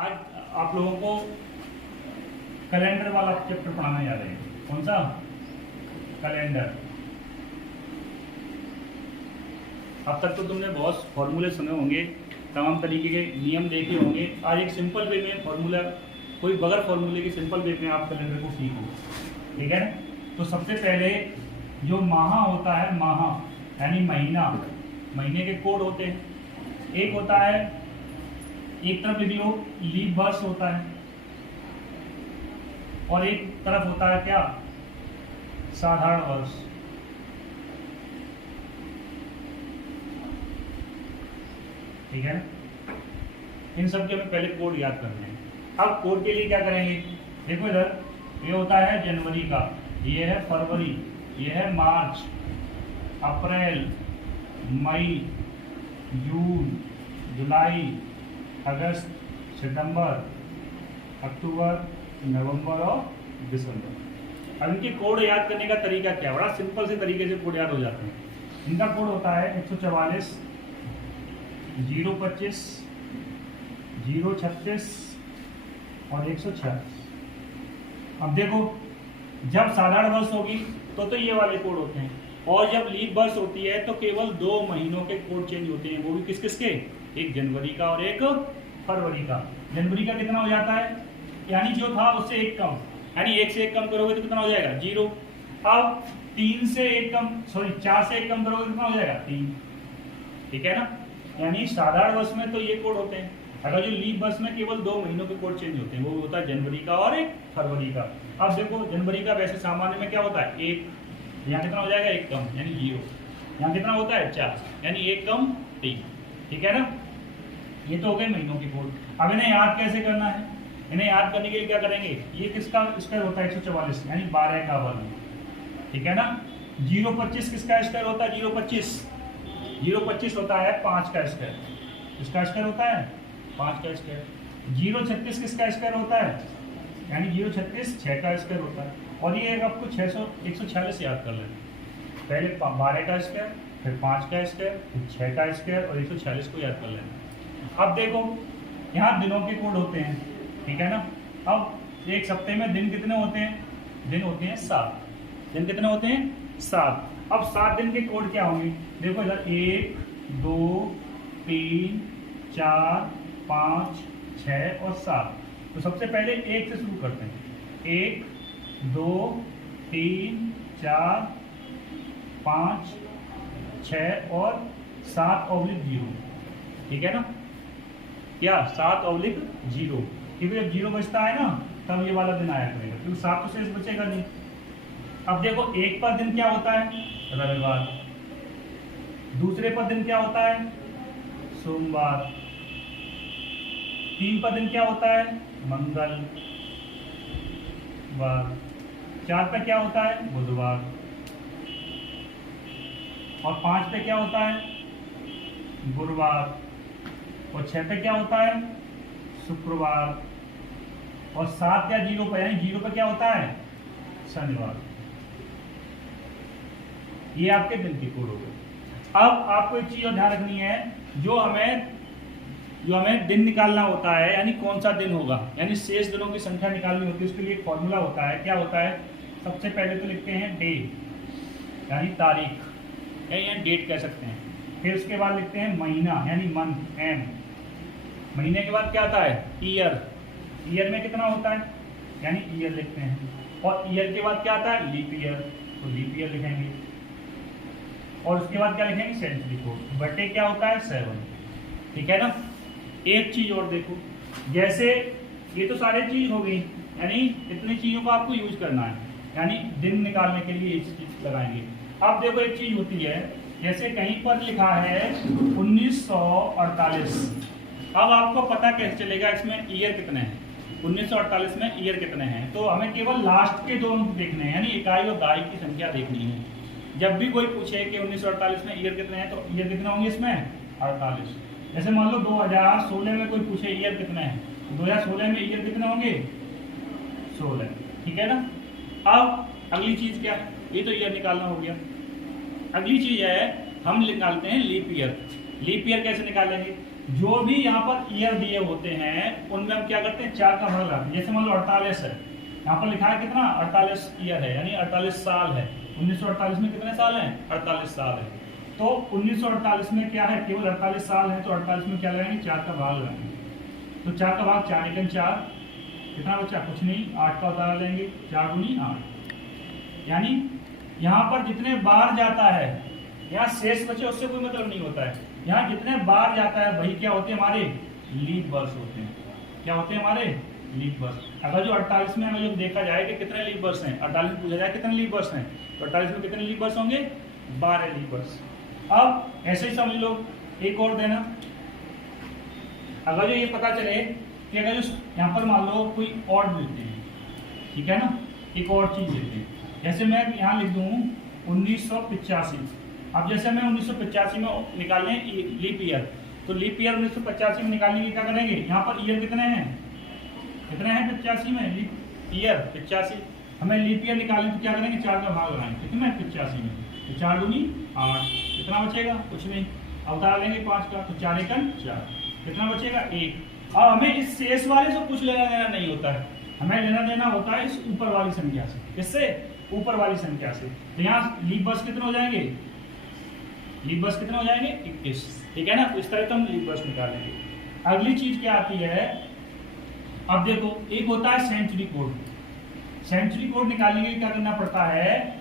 आज आप लोगों को कैलेंडर वाला चैप्टर पढ़ाने जा रहे हैं। कौन सा? कैलेंडर। अब तक तो तुमने बहुत फॉर्मूले सुने होंगे, तमाम तरीके के नियम देखे होंगे। आज एक सिंपल वे में फॉर्मूला, कोई बगैर फॉर्मूले के सिंपल वे में आप कैलेंडर को सीखो, ठीक है। तो सबसे पहले जो माह होता है, माह यानी महीना, महीने के कोड होते हैं। एक होता है, एक तरफ लिख लो लीप वर्ष होता है, और एक तरफ होता है क्या? साधारण वर्ष। ठीक है, इन सब के हमें पहले कोड याद करने हैं। अब कोड के लिए क्या करेंगे? देखो इधर, ये होता है जनवरी का, ये है फरवरी, ये है मार्च, अप्रैल, मई, जून, जुलाई, अगस्त, सितंबर, अक्टूबर, नवंबर और दिसंबर। अब इनके कोड याद करने का तरीका क्या है? बड़ा सिंपल से तरीके से कोड याद हो जाते हैं। इनका कोड होता है 144, 025, 036 और 146। अब देखो, जब साधारण वर्ष होगी तो ये वाले कोड होते हैं, और जब लीप वर्ष होती है तो केवल 2 महीनों के कोड चेंज होते हैं। वो भी किस किस के? एक जनवरी का और एक फरवरी का। जनवरी का कितना हो जाता है? यानी जो था उससे एक कम, यानी 1 से 1 कम करोगे तो कितना हो जाएगा? 0। अब 3 से 1 कम, सॉरी 4 से 1 कम करोगे तो कितना हो जाएगा? 3। ठीक है ना। यानी साधारण वर्ष में तो ये कोड होते हैं, अगर जो लीप वर्ष में केवल 2 महीनों के कोड चेंज होते हैं, वो होता है जनवरी का और एक फरवरी का। अब देखो, जनवरी का वैसे सामान्य में क्या होता है? 1, यहाँ कितना हो जाएगा? 1 कम यानी 0। यहाँ कितना होता है? 4 यानी 1 कम 3। ठीक है ना। ये तो हो गए महीनों की कोड। अब इन्हें याद कैसे करना है? इन्हें याद करने के लिए क्या करेंगे? ये किसका स्क्वायर होता है? 144 यानी 12 का वर्ग। ठीक है ना। 025 किसका स्क्वायर होता है? 025 होता है 5 का स्क्वायर। किसका स्क्वायर होता है? 5 का स्क्वायर। 036 किसका स्क्वायर होता है? यानी 036 6 का स्क्वायर होता है। और ये आपको 146 याद कर लेना। पहले 12 का स्क्वायर, फिर 5 का स्क्वायर, फिर 6 का स्क्वायर और 146 को याद कर लेना। अब देखो, यहाँ दिनों के कोड होते हैं, ठीक है ना। अब एक सप्ताह में दिन कितने होते हैं? दिन होते हैं 7। दिन कितने होते हैं? 7। अब 7 दिन के कोड क्या होंगे? देखो इधर 1, 2, 3, 4, 5, 6 और 7। तो सबसे पहले 1 से शुरू करते हैं। 1, 2, 3, 4, 5, 6 और 7/0। ठीक है ना। क्या? 7/0, क्योंकि जब 0 बचता है ना तब ये वाला दिन आया करेगा, क्योंकि 7 तो शेष बचेगा नहीं। अब देखो, 1 पर दिन क्या होता है? रविवार। दूसरे पर दिन क्या होता है? सोमवार। 3 पर दिन क्या होता है? मंगलवार। 4 पे क्या होता है? बुधवार। और 5 पे क्या होता है? गुरुवार। और 6 पे क्या होता है? शुक्रवार। और 7 या 0 पे, यानी 0 पे क्या होता है? शनिवार। ये आपके दिन के कोड हो गए। अब आपको एक चीज और ध्यान रखनी है, जो हमें दिन निकालना होता है, यानी कौन सा दिन होगा, यानी शेष दिनों की संख्या निकालनी होती है। उसके लिए एक फॉर्मूला होता है। क्या होता है? सबसे पहले तो लिखते हैं डे, यानी तारीख, या डेट कह सकते हैं। फिर उसके बाद लिखते हैं महीना, यानी मंथ, एम। महीने के बाद क्या आता है? ईयर। ईयर में कितना होता है? यानी ईयर लिखते हैं। और ईयर के बाद क्या आता है? लीप ईयर, तो लीप ईयर लिखेंगे। और उसके बाद क्या लिखेंगे? Century code. बटे क्या होता है? 7। ठीक है ना। एक चीज और देखो, जैसे ये तो सारे चीज हो गई, यानी इतनी चीजों को आपको यूज करना है, यानी दिन निकालने के लिए एक चीज लगाएंगे। अब देखो, एक चीज होती है, जैसे कहीं पर लिखा है 1948। अब आपको पता कैसे चलेगा इसमें ईयर कितने हैं? 1948 में ईयर कितने हैं? तो हमें केवल लास्ट के 2 अंक देखने हैं, यानी इकाई और दहाई की संख्या देखनी है। जब भी कोई पूछे कि 1948 में ईयर कितने हैं, तो ईयर कितने होंगे इसमें? 48। जैसे मान लो 2016 में कोई पूछे ईयर कितने हैं, 2016 में ईयर कितने होंगे? 16। ठीक है ना। अब अगली चीज क्या है? ये तो ईयर निकालना हो गया। अगली चीज है, हम निकालते हैं लीप ईयर। लीप ईयर कैसे निकालेंगे? जो भी यहाँ पर ईयर दिए होते हैं उनमें हम क्या करते हैं, 4 का भाग लगाते हैं। जैसे मान लो 48 है, यहाँ पर लिखा है कितना, 48 ईयर है, यानी 48 साल है। 1948 में कितने साल हैं, 48 साल है। तो 1948 में क्या है, केवल 48 साल है, तो 48 में क्या लगाएंगे, 4 का भाग लगाएंगे। तो 4 का भाग 4 एकम 4, कितना बचा, कुछ नहीं, 8 का उतार लेंगे, 4 दूनी 8। यानी यहाँ पर जितने बार जाता है, यहाँ शेष बचे उससे कोई मतलब नहीं होता है, यहाँ जितने बार जाता है वही क्या होते हैं, हमारे लीप वर्ष होते हैं। क्या होते हैं, हमारे लीप वर्ष। अगर जो 48 में हमें जो देखा जाए कि कितने लीप वर्ष हैं, 48 में पूछा जाए कितने लीप वर्ष हैं, तो 48 में कितने लीप वर्ष होंगे, 12 लीप वर्ष। अब ऐसे ही समझ लो, एक और देना, अगर जो ये पता चले कि अगर जो यहाँ पर मान लो कोई और देते हैं, ठीक है ना, एक और चीज देते हैं, जैसे मैं यहाँ लिख दूँ 1985। अब जैसे मैं 1985 में निकालने लीप ईयर, तो लीप ईयर 1985 में निकालने के क्या करेंगे, यहाँ पर ईयर कितने हैं, कितने हैं 85 में, लीप ईयर 85, हमें लीप ईयर निकालने तो क्या करेंगे, 4 का भाग लगाएंगे, कितने में 85 में, तो 4 दूनी 8, कितना बचेगा, कुछ नहीं, अवतार लेंगे 5 का, तो 4 एकम 4, कितना बचेगा 1। अब हमें इस शेष वाले से कुछ लेना देना नहीं होता है, हमें लेना देना होता है इस ऊपर वाली संख्या से, किससे, ऊपर वाली संख्या से। तो यहाँ लीप वर्ष कितने हो जाएंगे, लीप वर्ष कितने हो जाएंगे, 21, ठीक है ना। तो इस तरह से हम लीप वर्ष निकालेंगे। अगली चीज क्या आती है, अब देखो एक होता है सेंचुरी कोड। सेंचुरी कोड निकालने के लिए क्या करना पड़ता है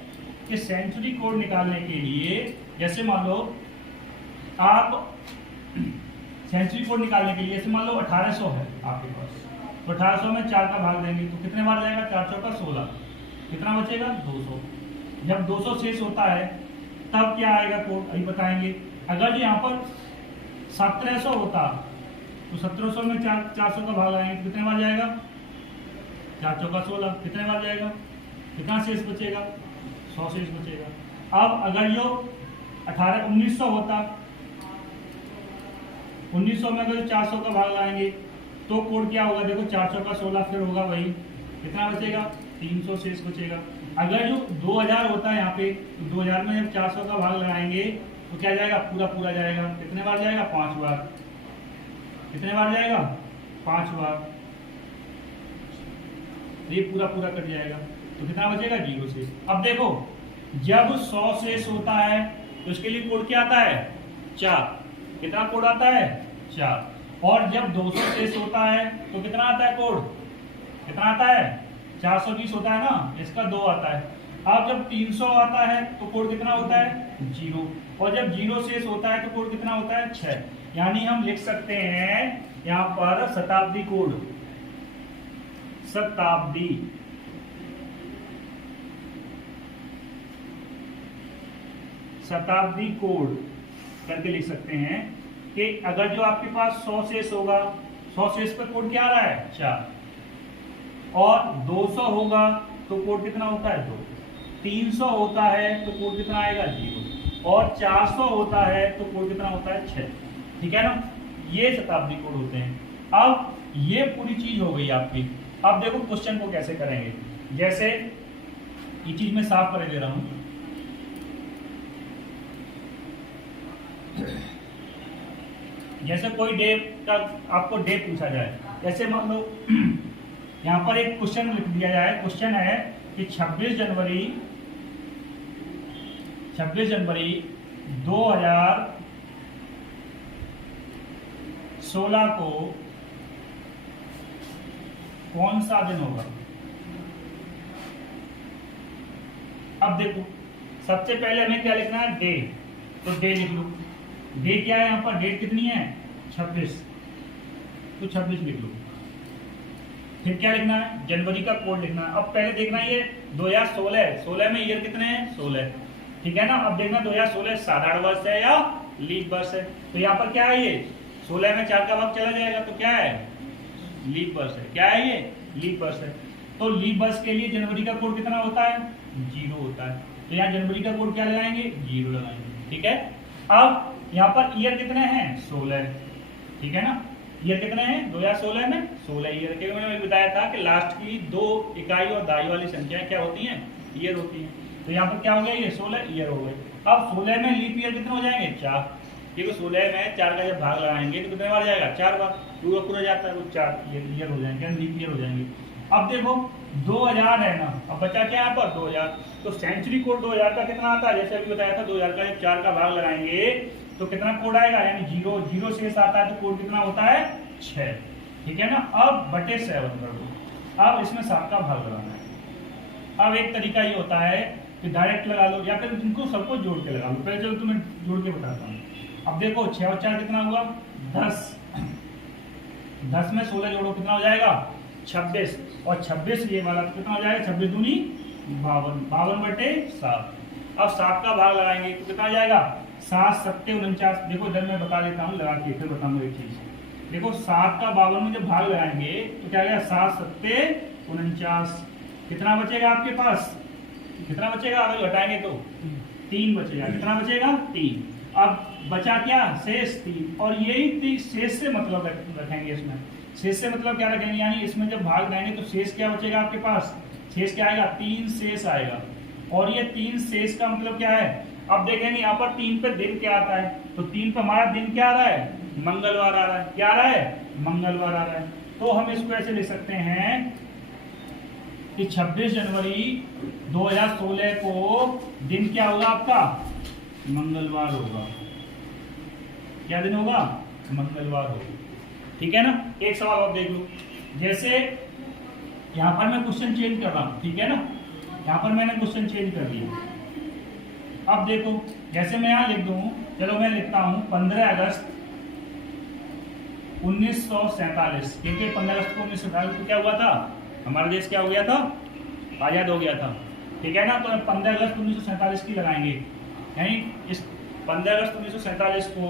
कि सेंचुरी कोड निकालने के लिए, जैसे मान लो आप सेंचुरी कोड निकालने के लिए, जैसे मान लो 1800 है आपके पास, तो 1800 में 4 का भाग देंगे तो कितने बार जाएगा, 4 चौका 16, कितना बचेगा 200। जब 200 शेष होता है तब क्या आएगा कोड, अभी बताएंगे। अगर जो यहाँ पर 1700 होता तो 1700 में 400 का भाग लगाएंगे, कितने बार जाएगा, 4 चौका 16, कितने बार जाएगा, कितना शेष बचेगा, 100 शेष बचेगा। अब अगर जो 1900 होता, 1900 में अगर 400 का भाग लगाएंगे तो कोड क्या होगा, देखो 4 चौका 16, फिर होगा वही, कितना बचेगा, 300 शेष बचेगा। अगर जो 2000 होता है यहाँ पे, तो 2000 में जब 400 का भाग लगाएंगे तो क्या जाएगा, पूरा पूरा जाएगा, कितने बार जाएगा, 5 बार, कितने बार जाएगा, 5 बार, ये पूरा पूरा कट जाएगा, तो कितना बचेगा, 0 शेष। अब देखो जब 100 शेष होता है तो इसके लिए कोड क्या आता है, 4, कितना कोड आता है, 4। और जब 200 शेष होता है तो कितना आता है कोड, कितना आता है, 420 होता है ना, इसका 2 आता है। अब जब 300 आता है तो कोड कितना होता है, 0, और जब 0 शेष होता है तो कोड कितना होता है, 6। यानी हम लिख सकते हैं यहाँ पर शताब्दी कोड, शताब्दी, शताब्दी कोड करके लिख सकते हैं कि अगर जो आपके पास 100 शेष होगा, 100 शेष पर कोड क्या आ रहा है, 4, और 200 होगा तो कोड कितना होता है, 2, 300 होता है तो कोड कितना आएगा, 0, और 400 होता है तो कोड कितना होता है, 6, ठीक है ना। ये शताब्दी कोड होते हैं। अब ये पूरी चीज हो गई आपकी। अब देखो क्वेश्चन को कैसे करेंगे, जैसे ये चीज मैं साफ कर दे रहा हूं, जैसे कोई डे का आपको डे पूछा जाए, जैसे मान लो यहाँ पर एक क्वेश्चन लिख दिया जाए, क्वेश्चन है कि 26 जनवरी 2016 को कौन सा दिन होगा। अब देखो सबसे पहले हमें क्या लिखना है, डे, तो डे लिख लो। डे क्या है, यहाँ पर डेट कितनी है, 26, तो 26 लिख लो। फिर क्या लिखना है, जनवरी का कोड लिखना है। अब पहले देखना है ये 2016, 16 में ईयर कितने हैं, 16, ठीक है ना। अब देखना 2016 साधारण वर्ष है या लीप वर्ष है, तो यहाँ पर क्या है, ये 16 में 4 का भाग चला जाएगा तो क्या है, लीप वर्ष है। क्या है, ये लीप वर्ष है। तो लीप वर्ष के लिए जनवरी का कोड कितना होता है, 0 होता है, तो यहाँ जनवरी का कोड क्या लगाएंगे, 0 लगाएंगे, ठीक है। अब यहाँ पर ईयर कितने हैं, 16, ठीक है ना। ईयर कितने हैं, 2016 में 16 ईयर के, मैंने बताया था कि लास्ट की 2 इकाई और दाई वाली संख्याएं क्या होती हैं, ईयर होती हैं। तो यहाँ पर क्या हो गया, ये 16 ईयर हो गए। अब 16 में लीप ईयर कितने हो जाएंगे, 4, क्योंकि 16 में 4 का जब भाग लगाएंगे तो कितने बार जाएगा, 4 बार, पूरा पूरा जाता है वो 4 ईयर हो जाएंगे, लीप ईयर हो जाएंगे। अब देखो 2000 है ना, अब बचा क्या यहाँ पर 2000, तो सेंचुरी कोड 2000 का कितना आता है, जैसे अभी बताया था 2000 का जब 4 का भाग लगाएंगे तो कितना कोड आएगा, यानी 0 0 शेष आता है तो कोड कितना होता है 6, ठीक है ना। अब बटे 7 कर दो, अब इसमें 7 का भाग लगाना है। अब एक तरीका ये होता है कि डायरेक्ट लगा लो या फिर इनको सबको जोड़ के लगा लो, पहले चलो तुम्हें जोड़ के बताता हूँ। अब देखो 6 और 4 कितना हुआ 10, 10 में 16 जोड़ो कितना हो जाएगा 26, और 26 ये वाला कितना हो जाएगा 26 दूनी 52, 52 बटे 7। अब 7 का भाग लगाएंगे तो कितना आ जाएगा 7 7 49। देखो इधर मैं बता देता हूँ लगा के, फिर बताऊंगा एक चीज। देखो 7 का 52 में जब भाग लगाएंगे तो क्या आएगा 7 7 49, कितना बचेगा आपके पास, कितना बचेगा अगर घटाएंगे तो 3 बचेगा, कितना बचेगा 3। अब बचा क्या शेष 3, और यही शेष से मतलब रखेंगे इसमें, शेष से मतलब क्या रखेंगे, यानी इसमें जब भाग लाएंगे तो शेष क्या बचेगा आपके पास, शेष क्या आएगा 3 शेष आएगा। और ये 3 शेष का मतलब क्या है, अब देखेंगे यहाँ पर 3 पे दिन क्या आता है, तो 3 पे हमारा दिन क्या आ रहा है, मंगलवार आ रहा है, क्या आ रहा है मंगलवार आ रहा है। तो हम इसको ऐसे लिख सकते हैं कि 26 जनवरी 2016 को दिन क्या होगा आपका, मंगलवार होगा। क्या दिन होगा, मंगलवार होगा, ठीक है ना। एक सवाल और देख लो, जैसे यहां पर मैं क्वेश्चन चेंज कर रहा हूं, ठीक है ना, यहां पर मैंने क्वेश्चन चेंज कर दिया। अब देखो जैसे मैं यहां लिख दूं, चलो मैं लिखता हूं 15 अगस्त 1947, क्योंकि 15 अगस्त को 1947 को क्या हुआ था, हमारा देश क्या हो गया था, आजाद हो गया था, ठीक है ना। तो 15 अगस्त 1947 की लगाएंगे, यानी इस 15 अगस्त 1947 को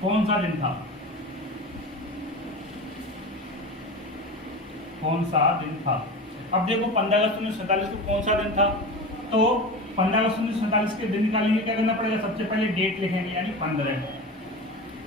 कौन सा दिन था, कौन सा दिन था। अब देखो 15 अगस्त 1947 को कौन सा दिन था, तो 15 अगस्त 1947 के दिन निकालेंगे, क्या करना पड़ेगा, सबसे पहले डेट लिखेंगे यानी 15।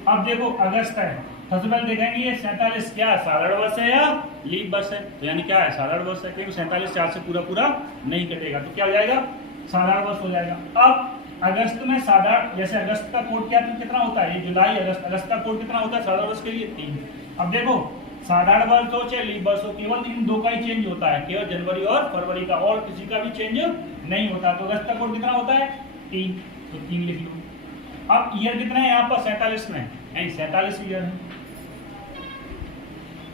अब देखो अगस्त है, सबसे पहले देखेंगे ये 47 क्या साधारण वर्ष है या लीप वर्ष है, तो यानी क्या है साधारण वर्ष है, क्योंकि 47 4 से पूरा पूरा नहीं कटेगा, तो क्या हो जाएगा साधारण वर्ष हो जाएगा। अब अगस्त में साधारण, जैसे अगस्त का कोड क्या कितना होता है, ये जुलाई अगस्त, अगस्त का कोड कितना होता है साधारण वर्ष के लिए 3। अब देखो साधारण वर्ष हो चाहे लीप वर्ष हो, केवल इन दो का ही चेंज होता है, केवल जनवरी और फरवरी का, और किसी का भी चेंज नहीं होता। तो अगस्त का कोड कितना होता है 3, तो 3 लिख लो। अब ईयर कितना है यहाँ पर 47 में, नहीं 47 ईयर है।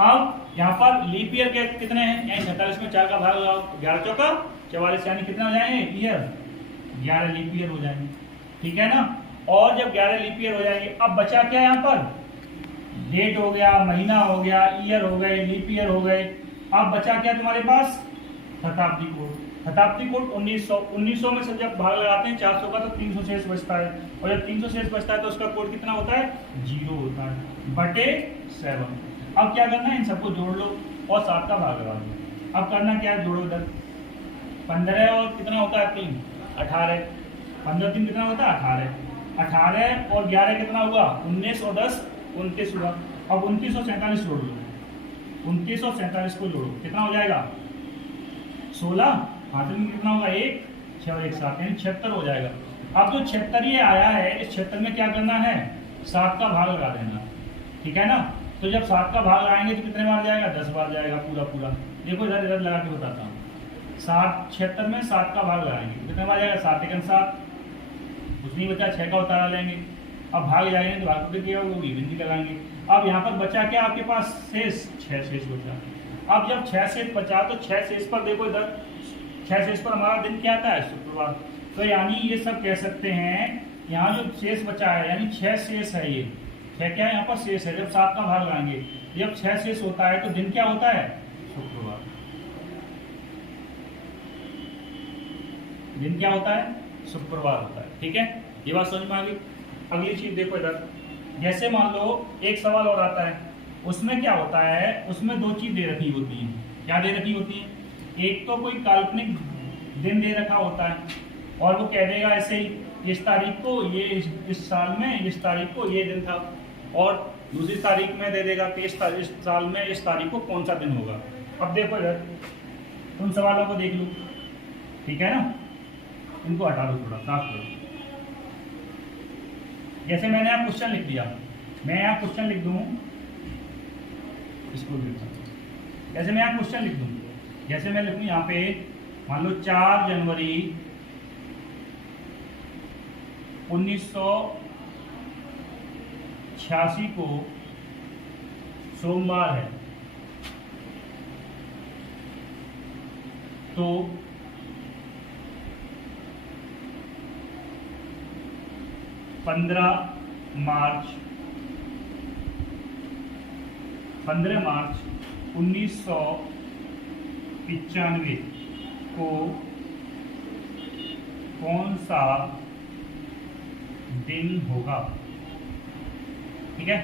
अब यहाँ पर लीप ईयर के कितने हैं, यानी 47 में 4 का भाग लगाओ, 11 चौका 44, यानी कितना हो जाएंगे ईयर 11 लीप ईयर हो जाएंगे, ठीक है ना। और जब 11 लीप ईयर हो जाएंगे, अब बचा क्या यहाँ पर, डेट हो गया, महीना हो गया, ईयर हो गए, लीप ईयर हो गए। अब बचा क्या तुम्हारे पास, शताब्दी कोड। शताब्दी कोड 1900 में से जब भाग लगाते हैं 400 का तो 300 शेष बचता है, और जब 300 शेष बचता है तो उसका कोड कितना होता है 0 होता है बटे 7। अब क्या करना है, इन सबको जोड़ लो और 7 का भाग लगा लो। अब करना क्या है, जोड़ो इधर, 15 और कितना होता है 3 18, 15 3 कितना होता है 18, 18 और 11 कितना हुआ 19 और 10 29 हुआ। अब 29 और 47 जोड़ लो, 29 और 47 को जोड़ो कितना हो जाएगा 16, हाथ में कितना होगा 1 6 और 1 7, यानी 76 हो जाएगा। अब जो 76 ये आया है, इस 76 में क्या करना है 7 का भाग लगा देना, ठीक है ना। तो जब 7 का भाग लगाएंगे तो कितने बार जाएगा 10 बार जाएगा पूरा पूरा। देखो इधर इधर लगा के बताता हूँ, 76 में 7 का भाग लगाएंगे कितने बार जाएगा 7 एकम 7, कुछ नहीं बचा 6 का उतारा लेंगे। अब भाग जाएंगे तो भाग को क्या होगा बिंदी लगाएंगे। अब यहाँ पर बचा क्या आपके पास शेष 6 शेष बचा। अब जब 6 शेष बचा तो 6 शेष पर देखो इधर 6 शेष पर हमारा दिन क्या आता है शुक्रवार। तो यानी ये सब कह सकते हैं यहाँ जो शेष बचा है यानी 6 शेष है, ये 6 क्या है यहाँ पर शेष है। जब 7 का भाग लगाएंगे जब 6 शेष होता है तो दिन क्या होता है शुक्रवार। दिन क्या होता है शुक्रवार होता है, ठीक है। ये बात समझ में आ गई। अगली चीज देखो इधर, जैसे मान लो एक सवाल और आता है, उसमें क्या होता है, उसमें 2 चीज दे रखी होती हैं। क्या दे रखी होती है, एक तो कोई काल्पनिक दिन दे रखा होता है और वो कह देगा ऐसे ही इस तारीख को ये इस साल में इस तारीख को ये दिन था, और दूसरी तारीख में दे देगा कि इस साल में इस तारीख को कौन सा दिन होगा। अब देखो इधर उन सवालों को देख लो, ठीक है ना, इनको हटा दो थोड़ा साफ करो। जैसे मैंने यहाँ क्वेश्चन लिख दिया, मैं यहाँ क्वेश्चन लिख दूँ, इसको लिखता हूँ, जैसे मैं यहाँ क्वेश्चन लिख दूँ, जैसे मैं लिखूँ यहाँ पे मान लो 4 जनवरी 1986 को सोमवार है, तो 15 मार्च 1995 को कौन सा दिन होगा। ठीक है,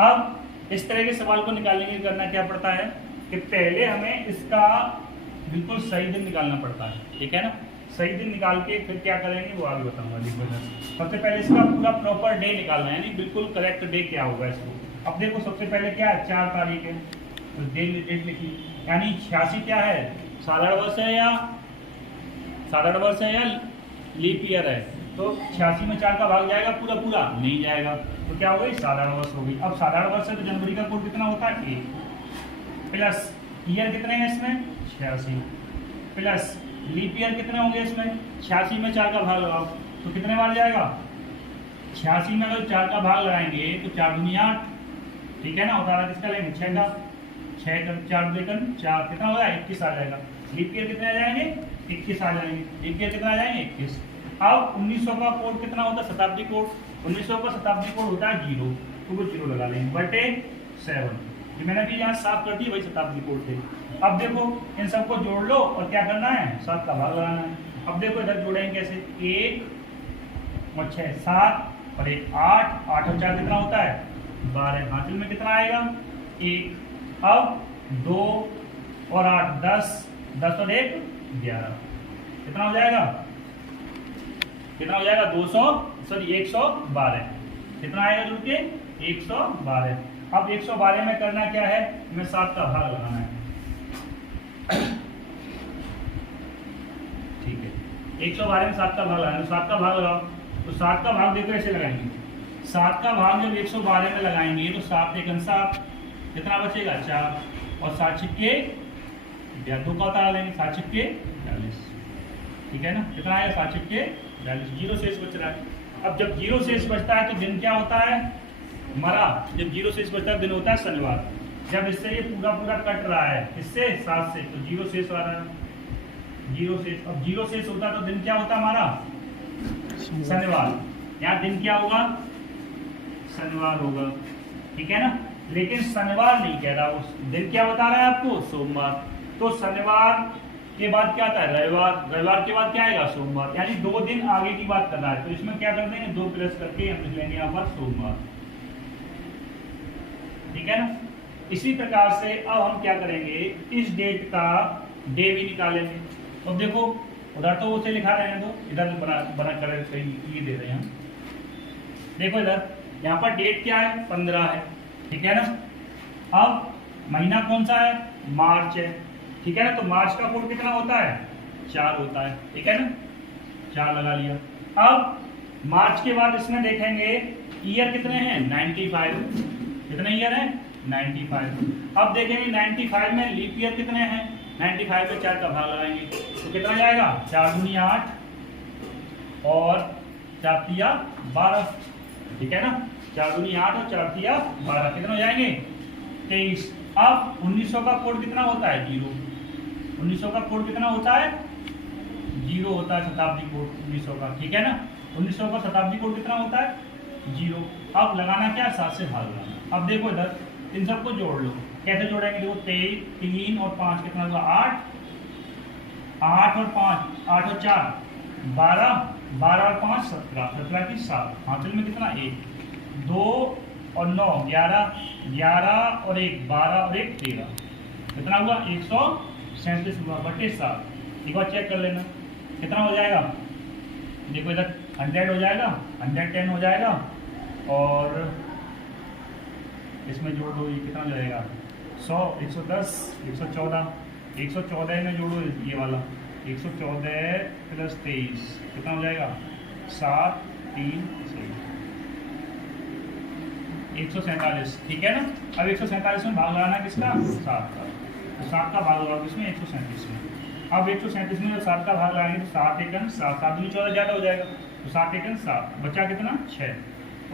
अब इस तरह के सवाल को निकालने के लिए करना क्या पड़ता है कि पहले हमें इसका बिल्कुल सही दिन निकालना पड़ता है। ठीक है ना, सही दिन निकाल के फिर क्या करेंगे वो आगे बताऊंगा। सबसे पहले इसका पूरा प्रॉपर डे निकालना है, यानी बिल्कुल करेक्ट डे क्या होगा इसको। अब देखो सबसे पहले क्या है, 4 तारीख है, तो डेट लिखी, यानी 86 क्या है, साधारण वर्ष है या लीप ईयर है। तो 86 में 4 का भाग जाएगा पूरा पूरा नहीं जाएगा, तो क्या हो गई, साधारण वर्ष हो गई। अब साधारण वर्ष है तो जनवरी का कोड कितना होता है 1, प्लस ईयर कितने हैं इसमें 86, प्लस लीप ईयर कितने होंगे इसमें 86 में 4 का भाग लगाओ तो कितने बार जाएगा 86 में अगर 4 का भाग लगाएंगे तो 4 दूनी 8। ठीक है ना, उतारा किसका लेंगे 6 का, 6 का 4 देकर 4 कितना होगा 21 आ जाएगा। लीप ईयर कितने आ जाएंगे 21 आ जाएंगे, लीप ईयर कितना आ जाएंगे 21। अब 1900 का कोड कितना होता है, शताब्दी कोड, 1900 का शताब्दी कोड होता है 0, तो वो 0 लगा लेंगे बटे 7। ये मैंने भी यहाँ साफ कर दी, वही शताब्दी कोड थे। अब देखो इन सबको जोड़ लो और क्या करना है, 7 का भाग लगाना है। अब देखो इधर जोड़ेंगे कैसे, 1 और 6 7 और 1 8, 8 और 4 कितना होता है 12, हासिल में कितना आएगा 1। अब 2 और 8 10, 10 और 1 11, कितना हो जाएगा 112, कितना आएगा जुड़ के 112। अब 112 में करना क्या है, हमें 7 का भाग लगाना है। ठीक है, 112 में 7 का भाग लगाना है, 7 का भाग लगाओ तो 7 का भाग देखो ऐसे लगाएंगे, 7 का भाग जब 112 में लगाएंगे तो 7 एक 7, कितना बचेगा 4 और 7 छिक्के 2 का उतार लेंगे, 7 छिक्के 42। ठीक है ना, कितना आएगा 7 छिक्के 42, 0 शेष बच रहा है। अब जब 0 शेष बचता है तो दिन क्या होता है हमारा, जब 0 शेष बचता है दिन होता है शनिवार। जब इससे ये पूरा पूरा कट रहा है इससे 7 से, तो 0 शेष आ रहा है, 0 शेष। अब 0 शेष होता है तो दिन क्या होता है हमारा शनिवार, यहाँ दिन क्या होगा शनिवार होगा। ठीक है ना, लेकिन शनिवार नहीं कह रहा, उस दिन क्या बता रहा है आपको सोमवार। तो शनिवार के बाद क्या आता है रविवार, रविवार के बाद क्या आएगा सोमवार, यानी 2 दिन आगे की बात कर रहा है। तो इसमें क्या कर देंगे 2 प्लस करके हम लिख लेंगे यहाँ पर सोमवार। ठीक है ना, इसी प्रकार से अब हम क्या करेंगे, इस डेट का डे भी निकालेंगे। तो देखो उधर तो उसे लिखा रहे हैं, तो इधर बना कर ये दे रहे हैं। देखो इधर यहाँ पर डेट क्या है 15 है। ठीक है ना, अब महीना कौन सा है मार्च है। ठीक है ना, तो मार्च का कोड कितना होता है 4 होता है। ठीक है ना, 4 लगा लिया। अब मार्च के बाद इसमें देखेंगे ईयर कितने हैं 95, कितने ईयर है 95। अब देखेंगे 95 में लीप ईयर कितने हैं, 95 में 4 का भाग लगाएंगे तो कितना जाएगा 4 दूनी 8 और 4 तिया 12। ठीक है ना, 4 दूनी 8 और 4 तिया 12, कितने हो जाएंगे 23। अब 1900 का कोड कितना होता है 0, 1900 का कोड कितना होता है 0 होता है, शताब्दी कोड 1900 का। ठीक है ना, 1900 का शताब्दी कोड कितना होता है 0। अब लगाना क्या 7 से भाग लगाना। अब देखो इधर इन सबको जोड़ लो, कैसे जोड़ेंगे, देखो 3 और 5 कितना हुआ 8, 8 और 5 8 और 4 12, 12 और 5 17, 17 की 7, हासिल में कितना 1, 2 और 9 11, 11 और 1 12 और 1 13, कितना हुआ 137 हुआ बटे 7। एक बार चेक कर लेना कितना हो जाएगा, देखो इधर 100 हो जाएगा, 110 हो जाएगा और इसमें जोड़ दो, ये कितना हो जाएगा 100, 110, 114, 114 में जोड़ो ये वाला 114 प्लस 23 कितना हो जाएगा 7 3 6। 147, ठीक है ना। अब 147 में भाग लगाना किसका, 7 का, तो 7 का भाग लगाओ किसमें, 137 में। अब 137 में जब 7 का भाग लगाएंगे तो 7 एकन 7, 7 दूनी 14 ज़्यादा हो जाएगा, तो 7 एकन 7, बचा कितना 6,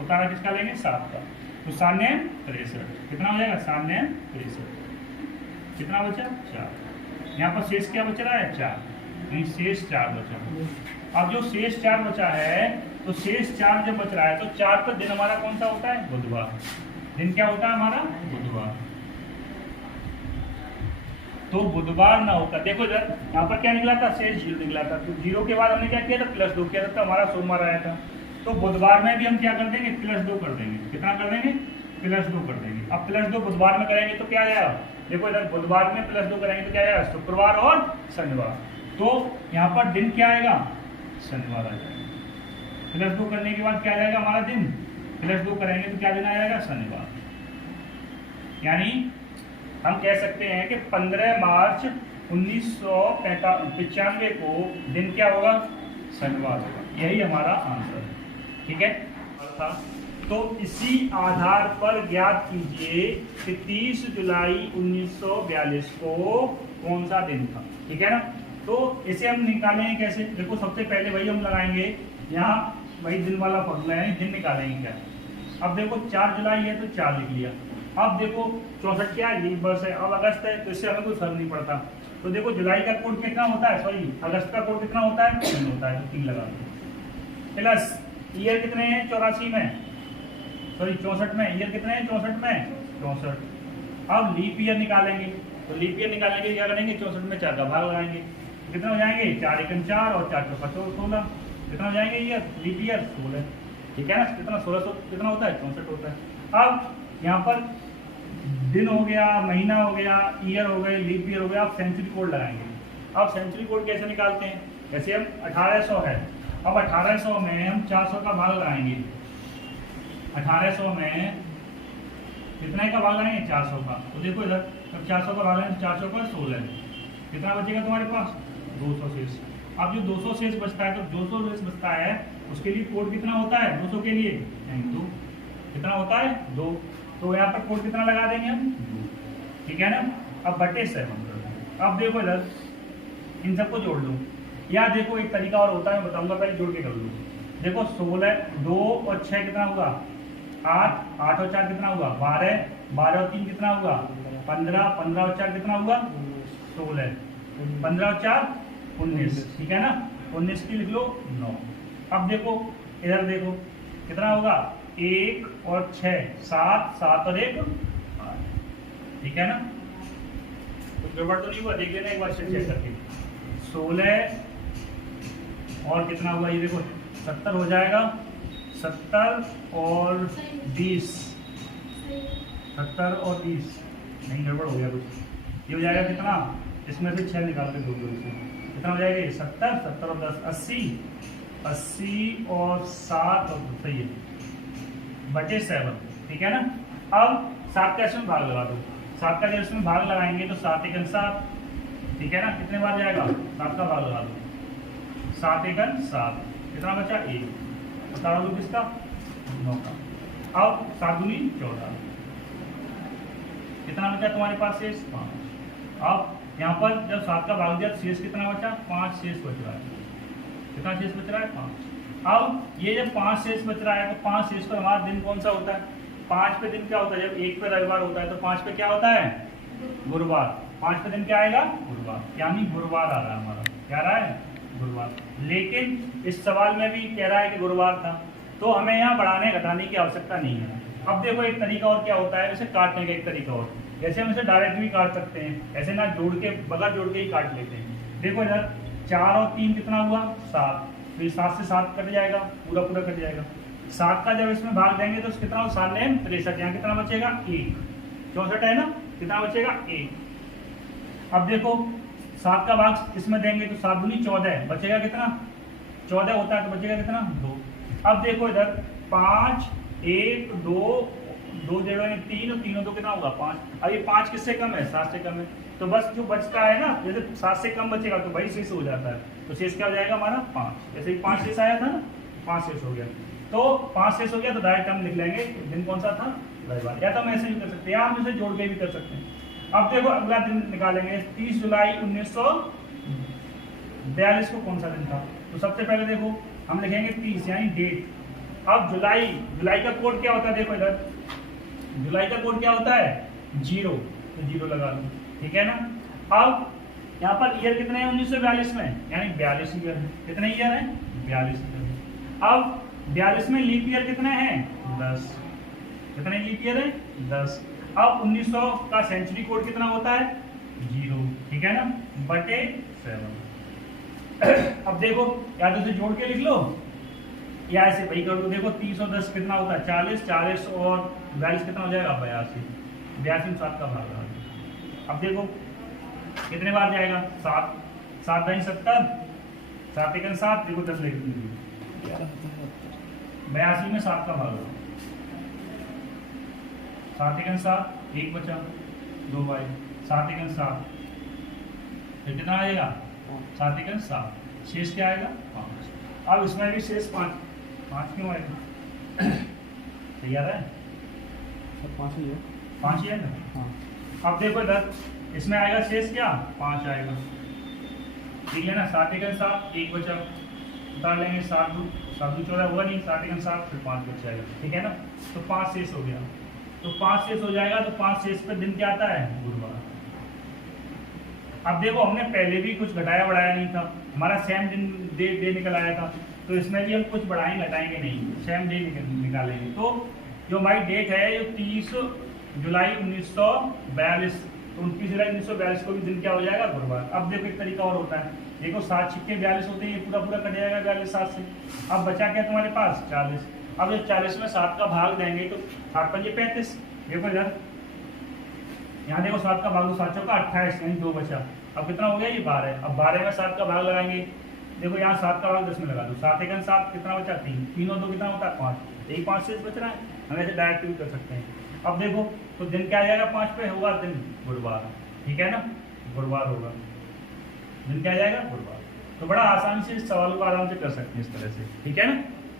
उतारा किसका लेंगे 7 का, तो 7 ने 63, कितना हो जाएगा 7 ने 63, कितना बचा 4। यहाँ पर शेष क्या बच रहा है 4, नहीं शेष 4 बचा। अब जो शेष 4 बचा है, तो शेष 4 जब बच रहा है तो 4 पर दिन हमारा कौन सा होता है, बुधवार। दिन क्या होता है हमारा, बुधवार। तो बुधवार ना होकर, देखो इधर यहाँ पर क्या निकला था, शेष 0 निकला था, तो 0 के बाद हमने क्या किया था, +2 किया था, तो हमारा सोमवार आया था। तो बुधवार में भी हम क्या कर देंगे, +2 कर देंगे, कितना कर देंगे, +2 कर देंगे। अब +2 बुधवार में करेंगे तो क्या आएगा, देखो इधर बुधवार में +2 करेंगे तो क्या आएगा, शुक्रवार और शनिवार। तो यहाँ पर दिन क्या आएगा, शनिवार आ जाएगा। +2 करने के बाद क्या आ जाएगा हमारा दिन, +2 करेंगे तो क्या दिन आ जाएगा, शनिवार। यानी हम कह सकते हैं कि 15 मार्च 1995 को दिन क्या होगा, शनिवार होगा। यही हमारा आंसर है, ठीक है। तो इसी आधार पर ज्ञात कीजिए कि 30 जुलाई 1942 को कौन सा दिन था, ठीक है ना। तो इसे हम निकालेंगे कैसे, देखो सबसे पहले वही हम लगाएंगे, यहाँ वही दिन वाला फॉर्मूला है, दिन निकालेंगे क्या। अब देखो 4 जुलाई है तो 4 लिख लिया। अब देखो 64 क्या है, लीप वर्ष है। अब अगस्त है तो इससे हमें कोई फर्क नहीं पड़ता। तो देखो जुलाई का कोड कितना होता है, सॉरी अगस्त का कोड कितना होता है, 3 होता है, तो 3 लगा दो। प्लस ईयर कितने हैं 84 में, सॉरी 64 में, ईयर कितने हैं 64 में, 64। अब लीप ईयर निकालेंगे, तो लीप ईयर निकालेंगे क्या करेंगे, 64 में 4 का भाग लगाएंगे, कितना हो जाएंगे 4 एकम 4 और 4 चौका 16, कितना हो जाएंगे ईयर, लीप ईयर 16, ठीक है ना। कितना 1600 कितना होता है, 64 होता है। अब यहाँ पर दिन हो गया, महीना हो गया, ईयर हो गए, लीप ईयर हो गया। अब सेंचुरी कोड लगाएंगे। अब सेंचुरी कोड कैसे निकालते हैं, जैसे हम 1800 है, अब 1800 में हम 400 का भाग लगाएंगे। 1800 में कितने का भाग लगाएंगे, 400 का। तो देखो इधर जब 400 का भाग लगाएंगे तो 400 का 16, कितना बचेगा तुम्हारे पास, 200 शेष। अब जो 200 शेष बचता है, तो 200 शेष बचता है उसके लिए कोड कितना होता है, 200 के लिए 2, कितना होता है 2। तो यहाँ पर कोड कितना लगा देंगे हम, 2, ठीक है ना। अब बटे 7। अब देखो इधर इन सबको जोड़ लो, या देखो एक तरीका और होता है, बताऊंगा, पहले जोड़ के कर लो। देखो 16, 2 और 6 कितना होगा, 8, 8 और 4 कितना होगा, 12, 12 और 3 कितना होगा, 15, 15 और 4 कितना होगा, 16, 15 और 4 19, ठीक है ना। 19 की लिख लो 9। अब देखो इधर देखो कितना होगा, 1 और 6 7, 7 और 1 8, ठीक है ना। तो गड़बड़ तो नहीं हुआ, देख लेना एक बार चेक करके। 16 और कितना हुआ, ये देखो 70 हो जाएगा, 70 और 20, 70 और 20 नहीं, गड़बड़ हो गया कुछ। ये हो जाएगा कितना, इसमें से 6 निकाल के दो से कितना हो जाएगा, 70, 70 और 10 80, 80 और 7 और सही है बटे 7, ठीक है ना। अब 7 का इसमें भाग लगा दो, 7 का जब इसमें भाग लगाएंगे तो 7 एकन 7, ठीक है ना। कितने बार जाएगा, 7 का भाग लगा दो, 7 एकन 7, कितना बचा 1, बता दो किसका, 9 का। अब 7 दूनी 14, कितना बचा तुम्हारे पास शेष, 5। अब यहाँ पर जब 7 का भाग दिया शेष कितना बचा, 5 शेष बच रहा है, कितना शेष बच रहा है 5। अब ये जब 5 शेष बच रहा है, तो 5 शेष पर हमारा दिन कौन सा होता है, 5 पे दिन क्या होता है, जब 1 पे रविवार होता है तो 5 पे क्या होता है, गुरुवार। 5 पे दिन क्या आएगा, गुरुवार, यानी गुरुवार आ रहा है हमारा, क्या आ रहा है, गुरुवार। लेकिन इस सवाल में भी कह रहा है कि गुरुवार था, तो हमें यहाँ बढ़ाने घटाने की आवश्यकता नहीं है। अब देखो एक तरीका और क्या होता है, इसे काटने का एक तरीका और, जैसे हम इसे डायरेक्ट भी काट सकते हैं, ऐसे ना जोड़ के बगैर जोड़ के ही काट लेते हैं। देखो इधर 4 और 3 कितना हुआ, 7, फिर 7 से 7 कट जाएगा, पूरा पूरा कट जाएगा। 7 का जब इसमें भाग देंगे तो कितना हो, 7 ने 63, यहाँ कितना बचेगा 1, 64 है ना, कितना बचेगा 1। अब देखो 7 का भाग इसमें देंगे तो 7 दूनी 14, बचेगा कितना, 14 होता है तो बचेगा कितना 2। अब देखो इधर 5, 1, 2, 2 0 3 और 3 और 2 कितना होगा 5। अब ये 5 किससे कम है, 7 से कम है, तो बस जो बचता है ना, जैसे 7 से कम बचेगा तो वही शेष हो जाता है, तो शेष क्या हो जाएगा हमारा 5। जैसे ही 5 शेष आया था ना, 5 शेष हो गया। तो 5 शेष हो गया तो डायरेक्ट हम लिख लेंगे दिन कौन सा था, रविवार। या तो हम ऐसे भी कर सकते हैं या हम इसे जोड़ के भी कर सकते हैं। अब देखो अगला दिन निकालेंगे 30 जुलाई 1942 को कौन सा दिन था। तो सबसे पहले देखो हम लिखेंगे 30 यानी डेट। अब जुलाई का कोड क्या होता है, देखो इधर जुलाई का कोड क्या होता है 0, तो 0 लगा लो, ठीक है ना। अब यहाँ पर ईयर कितने हैं 1942 में, यानी 42 ईयर है। कितने ईयर है 42 ईयर। अब 42 में लीप ईयर कितने हैं 10। कितने लीप ईयर है 10। अब 1900 का सेंचुरी कोड कितना होता है 0, ठीक है ना, बटे 7। अब देखो या तो इसे जोड़ के लिख लो या ऐसे वही कर दो। देखो 30 और 10 कितना होता है 40, 40 और 42 कितना हो जाएगा 82, 82 में 7 का भाग लगा दो। अब देखो कितने बार जाएगा 7, 7 दाई 70, 7 एकन 7, देखो 10 लेके 82 में 7 का भाग लगा, 7 एकन 7, 1 बचा 2 बाई 7 एकन 7, फिर कितना आएगा 7 एकन 7, शेष क्या आएगा 5। अब इसमें भी शेष 5 क्यों आएगा तैयार है 5 ही है ना। हाँ। अब देखो इधर इसमें आएगा शेष क्या 5 आएगा, ठीक है ना। 7 एकन 7, 1 बचा, उतार लेंगे 7 2 14 हुआ नहीं, 7 एकन 7 फिर 5 बच जाएगा, ठीक है ना। तो 5 शेष हो गया, तो 5 शेष हो जाएगा। तो 5 शेष पे दिन क्या आता है गुरुवार। अब देखो हमने पहले भी कुछ घटाया बढ़ाया नहीं था, हमारा सेम दिन डे निकल आया था, तो इसमें भी हम कुछ बढ़ाएंगे घटाएंगे नहीं, सेम डे निकालेंगे। तो जो हमारी डेट है ये 30 जुलाई 1942, तो 29 जुलाई 1942 को भी दिन क्या हो जाएगा गुरुवार। अब देखो एक तरीका और होता है, देखो 7 छिक्के 42 होते हैं, ये पूरा कट जाएगा 42 7 से। अब बचा क्या तुम्हारे पास 40। अब जब 40 में 7 का भाग देंगे तो 7 पंजे 35। देखो इधर यहाँ देखो 7 का भाग दो 7 चौका 28 यानी 2 बचा। अब कितना हो गया ये 12। अब 12 में 7 का भाग लगाएंगे, देखो यहाँ 7 का भाग 10 में लगा दो, 7 एकन 7 कितना बचा 3, 3 और 2 कितना होता है 5, यही 5 शेष बच रहा है, हम ऐसे डायरेक्ट भी कर सकते हैं। अब देखो तो दिन क्या आ जाएगा 5 पे होगा दिन गुरुवार, ठीक है ना, गुरुवार होगा दिन क्या आ जाएगा गुरुवार। तो बड़ा आसानी से इस सवाल को आराम से कर सकते हैं इस तरह से, ठीक है ना।